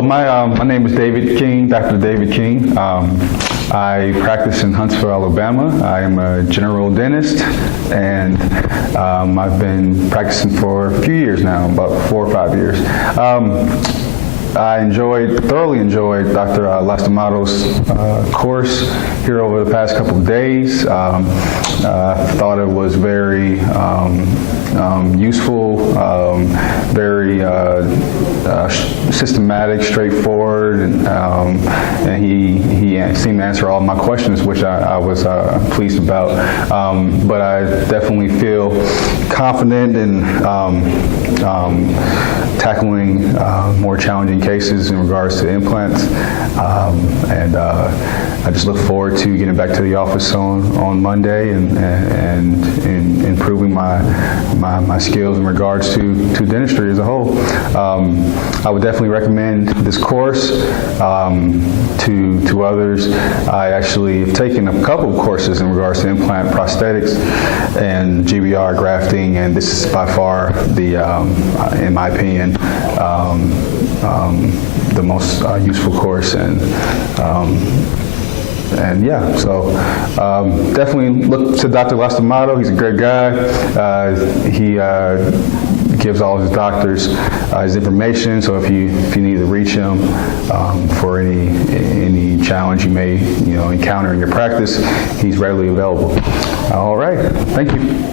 Well, my name is David King, Dr. David King. I practice in Huntsville, Alabama. I am a general dentist, and I've been practicing for a few years now, about 4 or 5 years. I thoroughly enjoyed Dr. Lastimato's course here over the past couple of days. I thought it was very useful, very systematic, straightforward, and he seemed to answer all my questions, which I was pleased about. But I definitely feel confident in tackling more challenging cases in regards to implants, and I just look forward to getting back to the office on Monday and improving my skills in regards to dentistry as a whole. I would definitely recommend this course to others. I actually have taken a couple of courses in regards to implant prosthetics and GBR grafting, and this is by far in my opinion, the most useful course, and yeah, so definitely look to Dr. Lastimato. He's a great guy. He gives all his doctors his information, so if you need to reach him for any challenge you may encounter in your practice, he's readily available. All right, thank you.